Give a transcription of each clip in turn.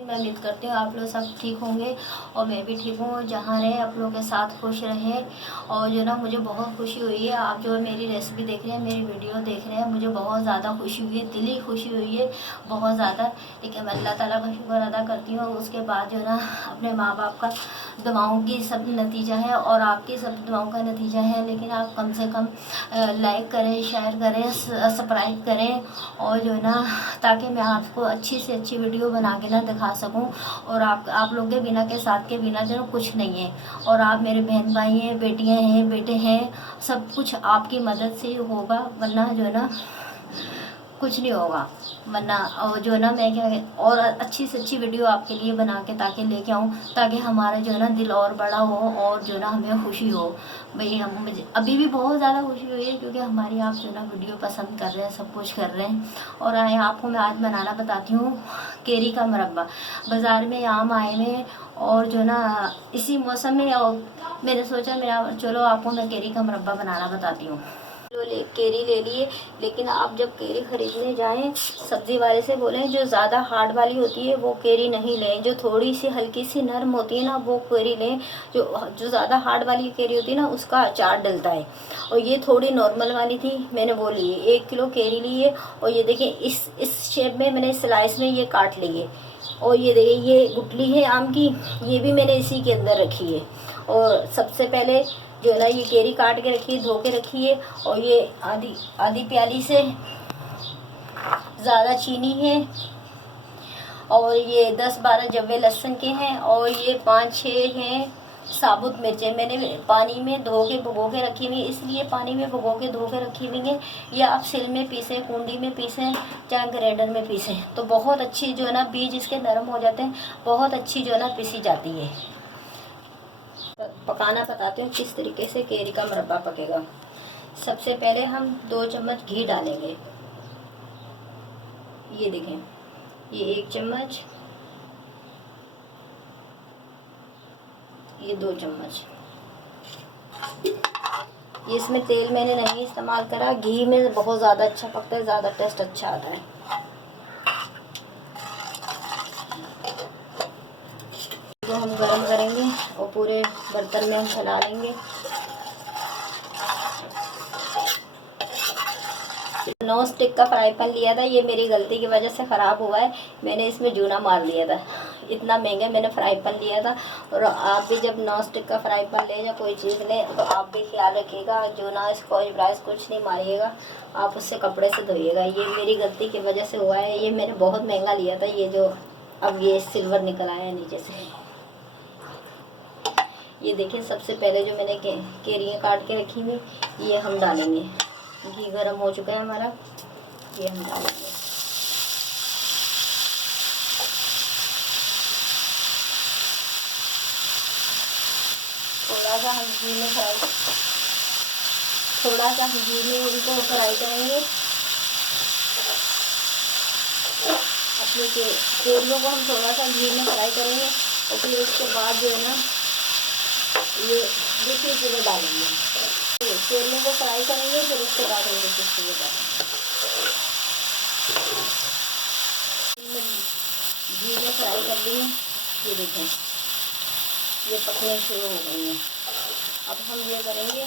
मैं उम्मीद करती हूँ आप लोग सब ठीक होंगे और मैं भी ठीक हूँ। जहाँ रहे आप लोगों के साथ खुश रहें। और जो ना मुझे बहुत खुशी हुई है, आप जो मेरी रेसिपी देख रहे हैं, मेरी वीडियो देख रहे हैं, मुझे बहुत ज़्यादा खुशी हुई है, दिली खुशी हुई है बहुत ज़्यादा। लेकिन मैं अल्लाह ताला का शुक्र अदा करती हूँ। उसके बाद जो ना अपने माँ बाप का दुआओं की सब नतीजा है और आपकी सब दुआओं का नतीजा है। लेकिन आप कम से कम लाइक करें, शेयर करें, सब्सक्राइब करें और जो है ना ताकि मैं आपको अच्छी से अच्छी वीडियो बना के ना दिखा सकूं। और आप लोग के बिना, के साथ के बिना जो कुछ नहीं है। और आप मेरे बहन भाई हैं, बेटियां हैं, बेटे हैं, सब कुछ आपकी मदद से ही होगा, वरना जो है ना कुछ नहीं होगा। वरना और जो है ना मैं क्या और अच्छी से अच्छी वीडियो आपके लिए बना के ताकि लेके आऊँ, ताकि हमारा जो है ना दिल और बड़ा हो और जो है ना हमें खुशी हो। भाई हम मुझे अभी भी बहुत ज़्यादा खुशी हुई है क्योंकि हमारी आप जो है ना वीडियो पसंद कर रहे हैं, सब कुछ कर रहे हैं। और आपको मैं आज बनाना बताती हूँ केरी का मुरब्बा। बाज़ार में आम आए में और जो ना इसी मौसम में मैंने सोचा मेरा चलो आपको मैं केरी का मुरब्बा बनाना बताती हूँ। केरी ले लिए, लेकिन आप जब केरी खरीदने जाएं सब्ज़ी वाले से बोलें जो ज़्यादा हार्ड वाली होती है वो केरी नहीं लें, जो थोड़ी सी हल्की सी नरम होती है ना वो केरी लें। जो ज़्यादा हार्ड वाली केरी होती है ना उसका अचार डलता है। और ये थोड़ी नॉर्मल वाली थी, मैंने वो ली 1 किलो केरी ली है। और ये देखिए इस शेप में मैंने स्लाइस में ये काट ली है। और ये देखिए ये गुठली है आम की, ये भी मैंने इसी के अंदर रखी है। और सबसे पहले जो है ना ये केरी काट के रखी है, धो के रखी है। और ये आधी प्याली से ज़्यादा चीनी है। और ये 10-12 जव्वे लहसुन के हैं। और ये 5-6 हैं साबुत मिर्चें, मैंने पानी में धो के भिगो के रखी हुई, इसलिए पानी में भिगो के धो के रखी हुई है। या आप सिल में पीसें, कुंडी में पीसें, चाहे ग्राइंडर में पीसें तो बहुत अच्छी जो है ना बीज इसके नरम हो जाते हैं, बहुत अच्छी जो है ना पीसी जाती है। पकाना बताती हूँ किस तरीके से केरी का मुरब्बा पकेगा। सबसे पहले हम 2 चम्मच घी डालेंगे। ये देखें, ये 1 चम्मच, ये 2 चम्मच। ये इसमें तेल मैंने नहीं इस्तेमाल करा, घी में बहुत ज़्यादा अच्छा पकता है, ज़्यादा टेस्ट अच्छा आता है। तो हम गरम करेंगे और पूरे बर्तन में हम फैला लेंगे। नॉन स्टिक का फ्राई पैन लिया था, ये मेरी गलती की वजह से ख़राब हुआ है, मैंने इसमें जूना मार दिया था। इतना महंगा मैंने फ्राई पैन लिया था। और आप भी जब नॉन स्टिक का फ्राई पैन ले या कोई चीज़ लें तो आप भी ख्याल रखिएगा, जूना स्कॉच ब्राइट कुछ नहीं मारिएगा, आप उससे कपड़े से धोइएगा। ये मेरी गलती की वजह से हुआ है। ये मैंने बहुत महंगा लिया था, ये जो अब ये सिल्वर निकल आया है नीचे से। ये देखिए सबसे पहले जो मैंने केरियाँ काट के रखी हुई ये हम डालेंगे। घी गरम हो चुका है हमारा, ये हम डालेंगे। थोड़ा सा हम घी में इनको फ्राई करेंगे। अपने केरियों को हम थोड़ा सा घी में फ्राई करेंगे और फिर उसके बाद जो है ना ये दूसरी चीज़ें डालेंगे। केरियों को फ्राई करेंगे, फिर उसके बाद हम दूसरी चीज़ें डालेंगे। घी में फ्राई कर ली, ये देखें ये पकने शुरू हो गई हैं। अब हम ये करेंगे,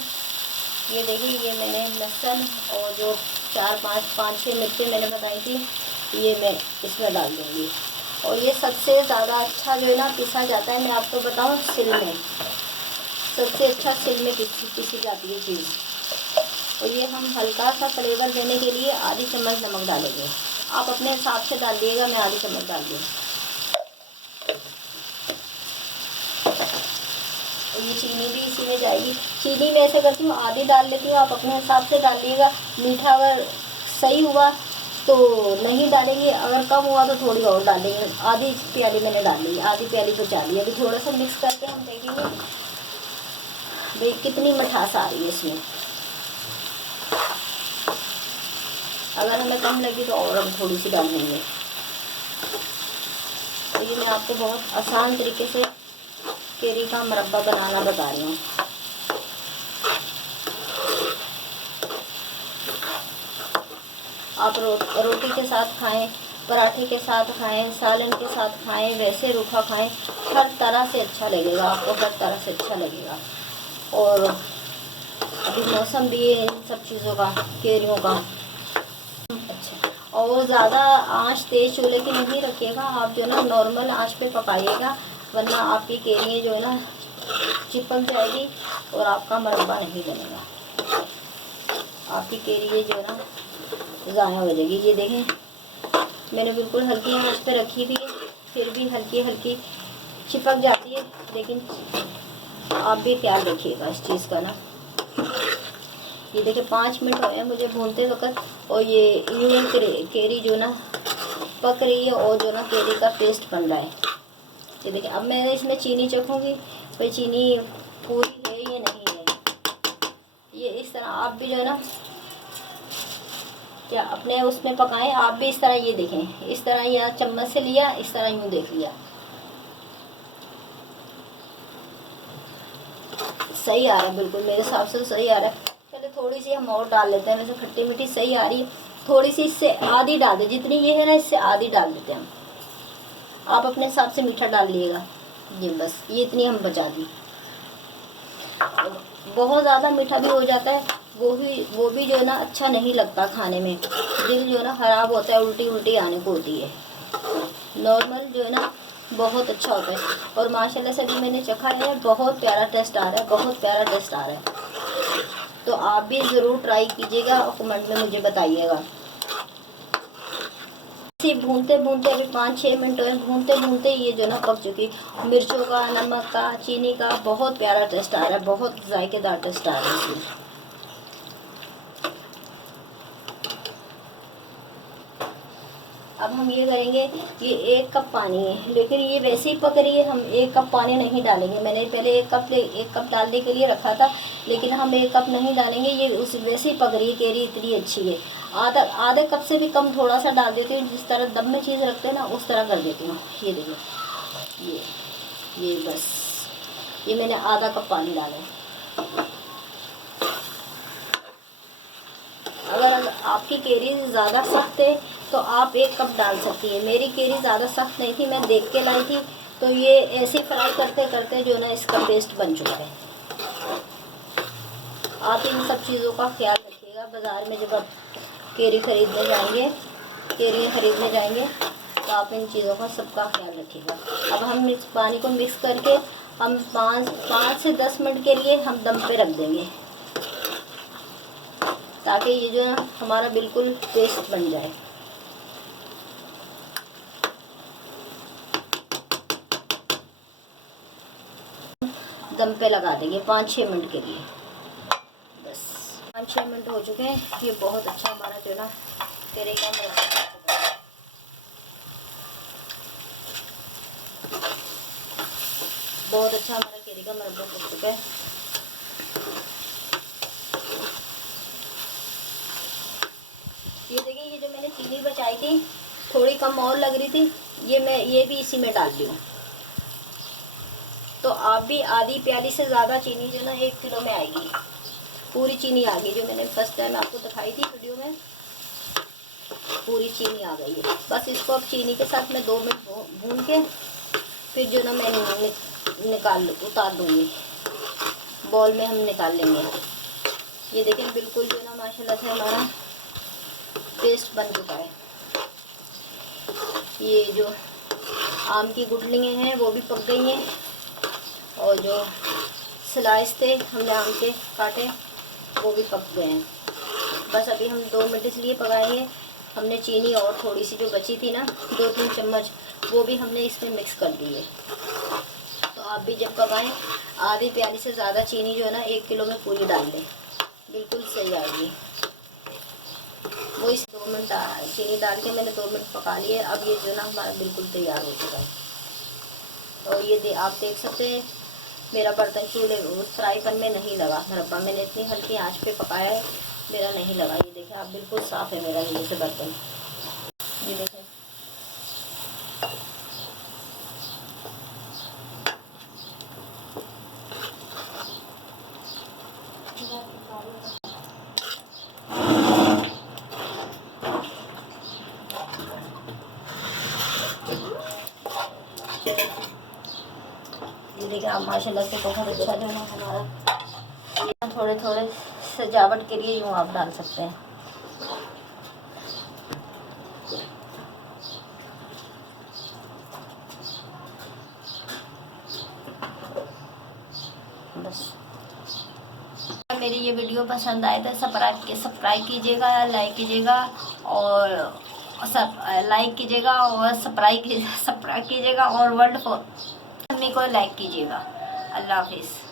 ये देखिए ये मैंने लहसुन और जो 5-6 मिर्चें मैंने बताई थी ये मैं इसमें डाल दूँगी। और ये सबसे ज़्यादा अच्छा जो है ना पिसा जाता है, मैं आपको बताऊँ सिल में, सबसे अच्छा सिल में पिसी जाती है चीज़। और ये हम हल्का सा फ्लेवर देने के लिए आधी चम्मच नमक डालेंगे। आप अपने हिसाब से डाल दिएगा, मैं आधी चम्मच डाल दूँ। ये चीनी भी इसी में जाएगी। चीनी मैं ऐसे करती हूँ आधी डाल लेती हूँ, आप अपने हिसाब से डालिएगा। मीठा अगर सही हुआ तो नहीं डालेंगे, अगर कम हुआ तो थोड़ी और डालेंगे। आधी प्याली मैंने डाल ली, आधी प्याली तो डाली। अभी थोड़ा सा मिक्स करके हम देखेंगे भाई कितनी मिठास आ रही है इसमें। अगर हमें कम लगी तो और हम थोड़ी सी डाल देंगे। तो ये मैं आपको बहुत आसान तरीके से केरी का मुरब्बा बनाना बता रही हूँ। आप रोटी के साथ खाएं, पराठे के साथ खाएं, सालन के साथ खाएं, वैसे रूखा खाएं, हर तरह से अच्छा लगेगा आपको, हर तरह से अच्छा लगेगा। और अभी मौसम भी है इन सब चीज़ों का, केरियों का। अच्छा, और ज़्यादा आंच तेज़ चूल्हे की नहीं रखिएगा आप, जो ना नॉर्मल आंच पे पकाइएगा, वरना आपकी केरियाँ जो है ना चिपक जाएगी और आपका मुरब्बा नहीं बनेगा, आपकी केरी जो है ना ज़ाया हो जाएगी। ये देखें, मैंने बिल्कुल हल्की आंच पे रखी थी, फिर भी हल्की हल्की चिपक जाती है, लेकिन आप भी ख्याल रखिएगा इस चीज़ का ना। ये देखिए 5 मिनट हुए हैं मुझे भूनते वक्त, और ये यूं केरी जो ना पक रही है, और जो ना केरी का पेस्ट बन रहा है। ये देखिए, अब मैं इसमें चीनी चखूँगी, भाई चीनी पूरी है या नहीं है। ये इस तरह आप भी जो है ना क्या अपने उसमें पकाएं, आप भी इस तरह ये देखें, इस तरह या चम्मच से लिया, इस तरह यूँ देख लिया, सही आ रहा है, बिल्कुल मेरे हिसाब से तो सही आ रहा है। चलिए थोड़ी सी हम और डाल लेते हैं, वैसे खट्टी मीठी सही आ रही है, थोड़ी सी इससे आधी डाल दें, जितनी ये है ना इससे आधी डाल देते हैं हम, आप अपने हिसाब से मीठा डाल लिएगा। ये बस ये इतनी हम बचा दी। बहुत ज़्यादा मीठा भी हो जाता है, वो भी जो है ना अच्छा नहीं लगता खाने में, दिल जो है ना ख़राब होता है, उल्टी उल्टी आने को होती है। नॉर्मल जो है ना बहुत अच्छा होता है, और माशाल्लाह से भी मैंने चखा है, बहुत प्यारा टेस्ट आ रहा है, बहुत प्यारा टेस्ट आ रहा है। तो आप भी ज़रूर ट्राई कीजिएगा और कमेंट में मुझे बताइएगा। भूनते भूनते अभी 5-6 मिनट हुए, भूनते भूनते ये जो ना पक चुकी, मिर्चों का, नमक का, चीनी का बहुत प्यारा टेस्ट आ रहा है, बहुत जायकेदार टेस्ट आ रहा है इसमें। अब हम ये करेंगे, ये 1 कप पानी है, लेकिन ये वैसे ही पक रही है, हम 1 कप पानी नहीं डालेंगे। मैंने पहले 1 कप डालने के लिए रखा था, लेकिन हम 1 कप नहीं डालेंगे, ये उस वैसे ही पक रही है, केरी इतनी अच्छी है। आधे कप से भी कम थोड़ा सा डाल देती हूँ, जिस तरह दम में चीज़ रखते हैं ना उस तरह कर देती हूँ। ये देखिए, ये बस, ये मैंने आधा कप पानी डाला है। अगर आपकी केरी ज़्यादा सख्त है तो आप 1 कप डाल सकती हैं। मेरी केरी ज़्यादा सख्त नहीं थी, मैं देख के लाई थी, तो ये ऐसे फ्राई करते करते जो ना इसका पेस्ट बन चुका है। आप इन सब चीज़ों का ख्याल रखिएगा, बाज़ार में जब आप केरी खरीदने जाएंगे, केरियाँ खरीदने जाएंगे, तो आप इन चीज़ों का सबका ख्याल रखिएगा। अब हम इस पानी को मिक्स करके हम 5 से 10 मिनट के लिए हम दम पे रख देंगे, ताकि ये जो है हमारा बिल्कुल पेस्ट बन जाए। दम पे लगा देंगे 5-6 मिनट के लिए, बस 5-6 मिनट हो चुके हैं। ये बहुत अच्छा हमारा जो ना केरी का मुरब्बा बन चुका है। बहुत अच्छा हमारा केरी का मुरब्बा बन चुका है। ये देखिए, ये जो मैंने चीनी बचाई थी, थोड़ी कम और लग रही थी, ये भी इसी में डाल दी हूँ। तो आप भी आधी प्याली से ज़्यादा चीनी जो ना 1 किलो में आएगी, पूरी चीनी आ गई, जो मैंने फर्स्ट टाइम आपको दिखाई थी वीडियो में, पूरी चीनी आ गई है। बस इसको अब चीनी के साथ मैं 2 मिनट भून के फिर जो ना मैं उतार दूँगी, बॉल में हम निकाल लेंगे। ये देखें, बिल्कुल जो ना माशाल्लाह से हमारा पेस्ट बन चुका है। ये जो आम की गुठलियाँ हैं वो भी पक गई हैं, और जो स्लाइस थे हमने आम के काटे वो भी पक गए हैं। बस अभी हम 2 मिनट इसलिए पकाएंगे, हमने चीनी और थोड़ी सी जो बची थी ना 2-3 चम्मच, वो भी हमने इसमें मिक्स कर दी है। तो आप भी जब पकाएं, आधी प्याली से ज़्यादा चीनी जो है ना 1 किलो में पूरी डाल दें, बिल्कुल सही आएगी। वो इस 2 मिनट चीनी डाल के मैंने 2 मिनट पका लिए। अब ये जो ना हमारा बिल्कुल तैयार हो चुका है। तो ये आप देख सकते हैं, मेरा बर्तन चूल्हे उस फ्राई पैन में नहीं लगा मुरब्बा, मैंने इतनी हल्की आंच पे पकाया है, मेरा नहीं लगा। ये देखें आप, बिल्कुल साफ़ है मेरा ये से बर्तन, ये देखें। अब माशाल्लाह से बहुत अच्छा जो है हमारा। थोड़े थोड़े सजावट के लिए यूँ आप डाल सकते हैं। बस मेरी ये वीडियो पसंद आए तो सब्सक्राइब कीजिएगा, लाइक कीजिएगा और सब लाइक कीजिएगा और सब्सक्राइब कीजिएगा और वर्ल्ड फॉर मम्मी को लाइक कीजिएगा। अल्लाह हाफिज़।